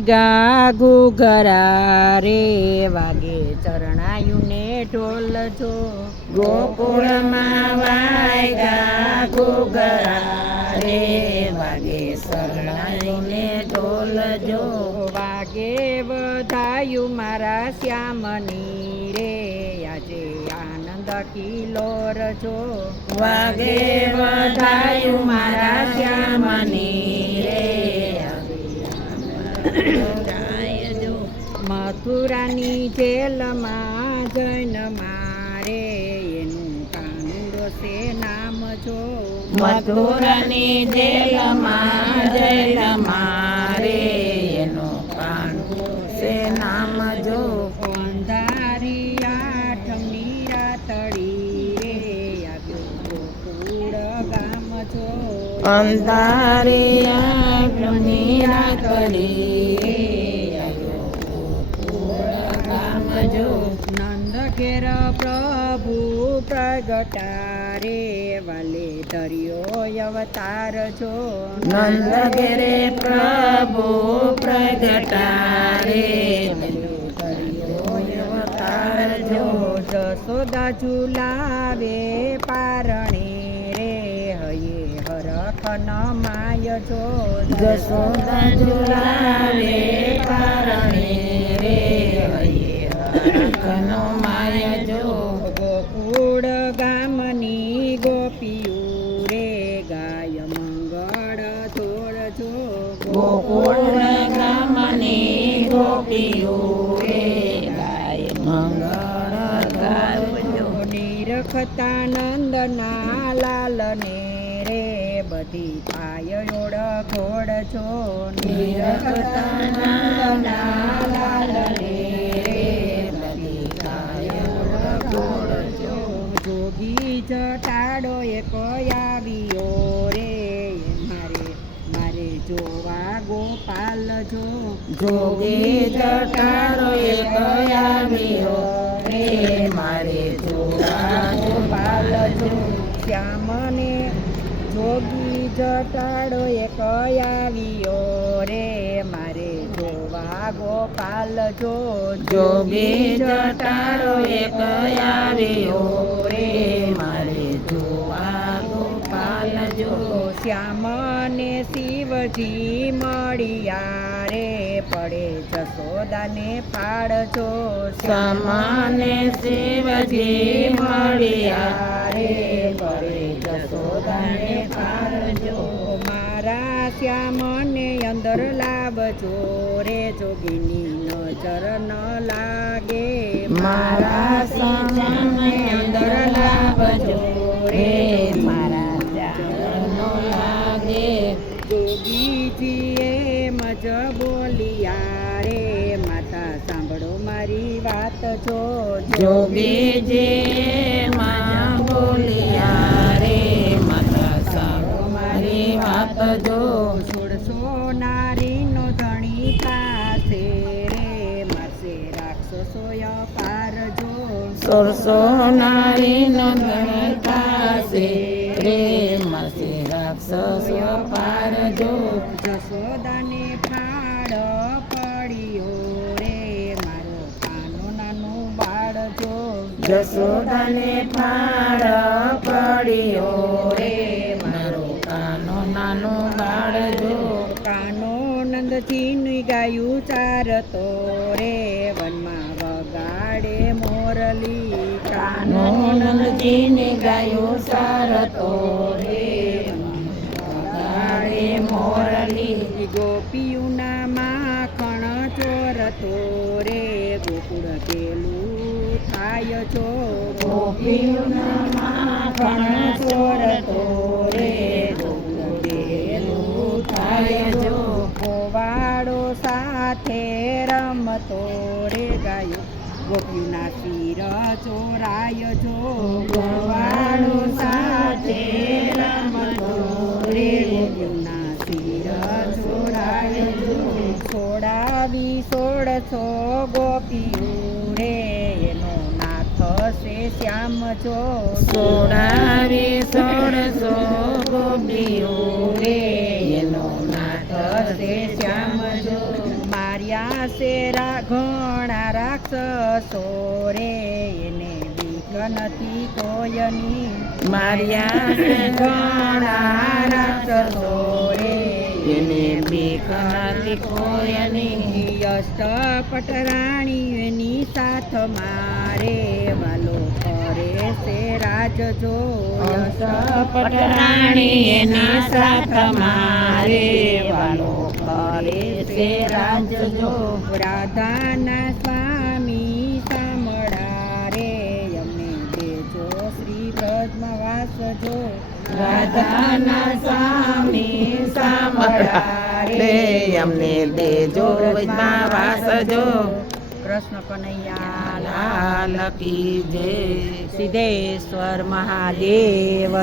વાગ્યા ઘુઘરા રે વાગે ચરણાયુને ઢોલ જો. ગોકુળમાં ગા ઘુઘરા રે વાગે શરણાઈને ઢોલ જો. વાગે વધાયું મારા શ્યામની રે, આજે આનંદ કિલો જો વાગે વધાયું મારા શ્યામની રે જાય જો મથુરાની જેલમાં જૈન મારે એનું કાનુડો છે નામ જો. મથુરાની જેલમાં જેલ મારે એનો કાનું છે નામ જો અંધારી આઠમની રાતડી રે આવ્યો ગોકુળ ગામ જો અંધારે આઠમની રાતડી નંદ ઘેર પ્રભુ પ્રગટા રે વાલે ધર્યો અવતાર જો. નંદ ઘેરે પ્રભુ પ્રગટારે અવતાર જો. જસોદા ઝુલાવે પારણે હરખ ન માય જો જશોદા ઝુલાવે પારણે રે હરખનો માય જો ગોકુળ ગામની ગોપીઓ રે ગાય મંગળ તોડ જો. ગોકુળ ગામની ગોપીઓ રે ગાય રે બધી પાય ઓળખોડ છો. જોગી જટાડો એક આવ્યો રે. મારે મારે જોવા ગોપાલ જો જોગી જટારો એક આવ્યો રે મારે જોવા ગોપાલ જો શ્યામને જોગી જટાડો એ આવ્યો રે. મારે જોવા ગોપાલ જો, જોગી જટાડો એ આવ્યો રે. મારે જોવા ગોપાલ જો, શ્યામને શિવજી મળ્યા રે પડે જશોદાને પાડજો સમાને શિવજી મળ્યા રે કરે જશોદાને પારજો મારા શ્યામને અંદર લાવજો. રે જોગીની નજર ન લાગે. મારા શ્યામને અંદર લાવજો. રે મારા ન લાગે. જોગીજીએ મજ બોલિયા. રે માતા સાંભળો મારી વાત જો. જોગીજી માં બોલિયા રે માતા સારો જો નો નારીનો ધણી પાસે રે. મારશે રાક્ષસો પાર જો. સોરસો નારીનો ધણી પાસે રે. માસે રાક્ષસો પાર જો. જશોદાને ફાળ પડ્યો રે. મારો કાનો નાનો બાળ જો. જશોદાને ફાળ નંદથી ગાયું ચારતો રે વનમાં વગાડે મોરલી કાનો નંદજીને ગાયો સારતો રે વગાડે મોરલી ગોપીયુના માખણ ચોરતો રે ગોકુળ પેલું થાય છો ગોપીઓના માખણ ચોરતો રે સાથે રમતો રે ગાયો ગોપીના શિર ચોરાય જો ગોવાળો સાથે રમતો રે. ગોપીના શિર ચોરાય જો છોડાવી સોળસો ગોપીયું રે. એનો નાથ છે શ્યામ જો છોડાવી સોળસો ગોપીઓ રે. એનો નાથ છે શ્યામ જો શેરા ઘણા રાક્ષસો રે, એને બીક નથી કોયની માર્યા ઘણા રાક્ષસો રે, એને બીક નથી કોયની અષ્ટપટ રાણી એની સાથ મારે, વાલો કરે છે રાજ જો પટરાણી એના સાથ મારે, વાલો કરે છે રાજજો રાધાના સ્વામી સામળા રે. અમને દેજો શ્રી વાસ રાધાના સ્વામી સાંભળા રે. અમને દેજો વાસજો, કૃષ્ણ કનૈયા લાલ કી જય. સિદ્ધેશ્વર મહાદેવ